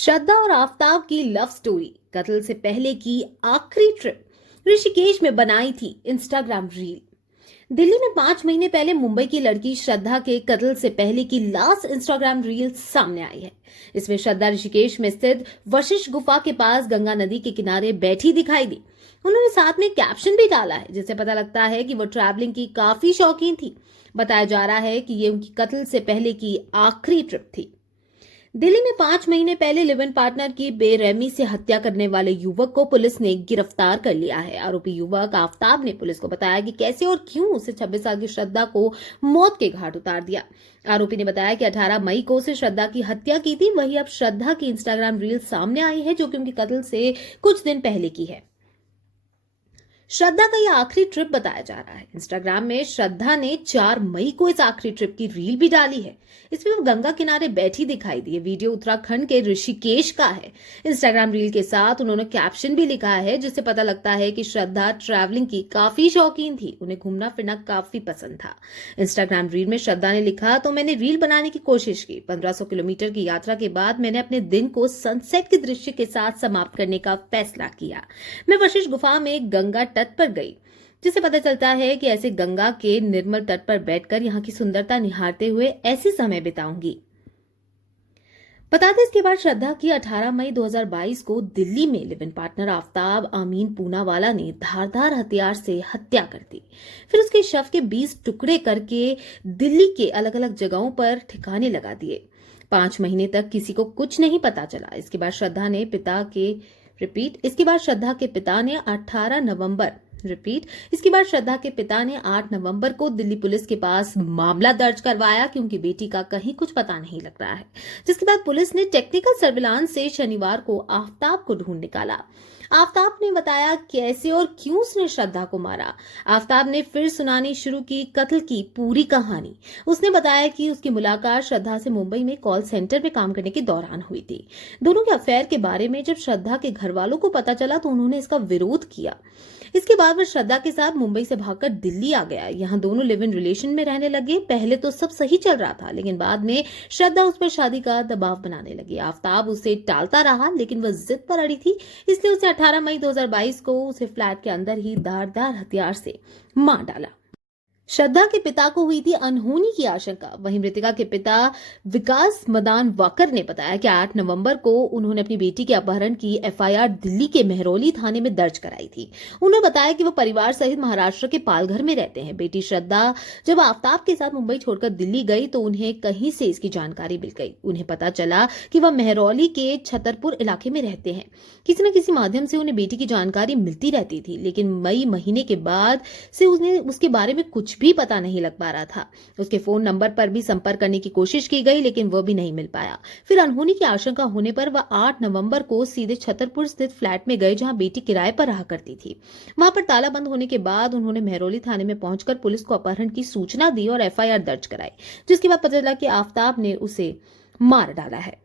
श्रद्धा और आफताब की love story. कत्ल से पहले की आखिरी ट्रिप। ऋषिकेश में बनाई थी इंस्टाग्राम रील। दिल्ली में 5 महीने पहले मुंबई की लड़की श्रद्धा के कत्ल से पहले की लास्ट इंस्टाग्राम रील सामने आई है। इसमें श्रद्धा ऋषिकेश में स्थित वशिष्ठ गुफा के पास गंगा नदी के किनारे बैठी दिखाई दी। उन्होंने साथ में कैप्शन भी डाला है, जिससे पता लगता है कि वो ट्रैवलिंग की काफी शौकीन थी। बताया जा रहा है कि ये उनकी कत्ल से पहले की आखिरी ट्रिप थी। दिल्ली में 5 महीने पहले लिव इन पार्टनर की बेरहमी से हत्या करने वाले युवक को पुलिस ने गिरफ्तार कर लिया है। आरोपी युवक आफताब ने पुलिस को बताया कि कैसे और क्यों उसे 26 साल की श्रद्धा को मौत के घाट उतार दिया। आरोपी ने बताया कि 18 मई को उसे श्रद्धा की हत्या की थी। वहीं अब श्रद्धा की इंस्टाग्राम रील सामने आई है, जो कि उनकी कत्ल से कुछ दिन पहले की है। श्रद्धा का यह आखिरी ट्रिप बताया जा रहा है। इंस्टाग्राम में श्रद्धा ने 4 मई को इस आखिरी ट्रिप की रील भी डाली है। इसमें वो गंगा किनारे बैठी दिखाई दी है। वीडियो उत्तराखंड के ऋषिकेश का है। इंस्टाग्राम रील के साथ उन्होंने कैप्शन भी लिखा है, जिससे पता लगता है कि श्रद्धा ट्रैवलिंग की काफी शौकीन थी। उन्हें घूमना फिरना काफी पसंद था। इंस्टाग्राम रील में श्रद्धा ने लिखा, तो मैंने रील बनाने की कोशिश की। 1500 किलोमीटर की यात्रा के बाद मैंने अपने दिन को सनसेट के दृश्य के साथ समाप्त करने का फैसला किया। मैं वशिष्ठ गुफा में गंगा तट पर गई, जिससे पता चलता है कि ऐसे गंगा के निर्मल तट पर बैठकर यहाँ की सुंदरता निहारते हुए ऐसे समय बिताऊंगी। बता दें, इसके बाद श्रद्धा की 18 मई 2022 को दिल्ली में लिव इन पार्टनर आफताब अमीन पूनावाला ने धारदार हथियार से हत्या कर दी। फिर उसके शव के 20 टुकड़े करके दिल्ली के अलग अलग जगहों पर ठिकाने लगा दिए। 5 महीने तक किसी को कुछ नहीं पता चला। इसके बाद श्रद्धा के पिता ने 8 नवंबर को दिल्ली पुलिस के पास मामला दर्ज करवाया कि उनकी बेटी का कहीं कुछ पता नहीं लग रहा है। जिसके बाद पुलिस ने टेक्निकल सर्विलांस से शनिवार को आफताब को ढूंढ निकाला। आफताब ने बताया कैसे और क्यों उसने श्रद्धा को मारा। आफताब ने फिर सुनानी शुरू की कत्ल की पूरी कहानी। उसने बताया कि उसकी मुलाकात श्रद्धा से मुंबई में कॉल सेंटर में काम करने के दौरान हुई थी। दोनों के अफेयर के बारे में जब श्रद्धा के घर वालों को पता चला तो उन्होंने इसका विरोध किया। इसके बाद वह श्रद्धा के साथ मुंबई से भागकर दिल्ली आ गया। यहाँ दोनों लिव इन रिलेशन में रहने लगे। पहले तो सब सही चल रहा था, लेकिन बाद में श्रद्धा उस पर शादी का दबाव बनाने लगी। आफताब उसे टालता रहा, लेकिन वह जिद पर अड़ी थी। इसलिए उसे 18 मई 2022 को उसे फ्लैट के अंदर ही धारदार हथियार से मार डाला। श्रद्धा के पिता को हुई थी अनहोनी की आशंका। वहीं मृतका के पिता विकास मदान वाकर ने बताया कि 8 नवंबर को उन्होंने अपनी बेटी के अपहरण की एफआईआर दिल्ली के मेहरौली थाने में दर्ज कराई थी। उन्होंने बताया कि वो परिवार सहित महाराष्ट्र के पालघर में रहते हैं। बेटी श्रद्धा जब आफताब के साथ मुंबई छोड़कर दिल्ली गई तो उन्हें कहीं से इसकी जानकारी मिल गई। उन्हें पता चला कि वह मेहरौली के छतरपुर इलाके में रहते हैं। किसी न किसी माध्यम से उन्हें बेटी की जानकारी मिलती रहती थी, लेकिन मई महीने के बाद से उन्हें उसके बारे में कुछ भी पता नहीं लग पा रहा था। उसके फोन नंबर पर भी संपर्क करने की कोशिश की गई, लेकिन वह भी नहीं मिल पाया। फिर अनहोनी की आशंका होने पर वह 8 नवंबर को सीधे छतरपुर स्थित फ्लैट में गए, जहां बेटी किराए पर रहा करती थी। वहां पर ताला बंद होने के बाद उन्होंने मेहरौली थाने में पहुंचकर पुलिस को अपहरण की सूचना दी और एफआईआर दर्ज कराई, जिसके बाद पता चला कि आफताब ने उसे मार डाला है।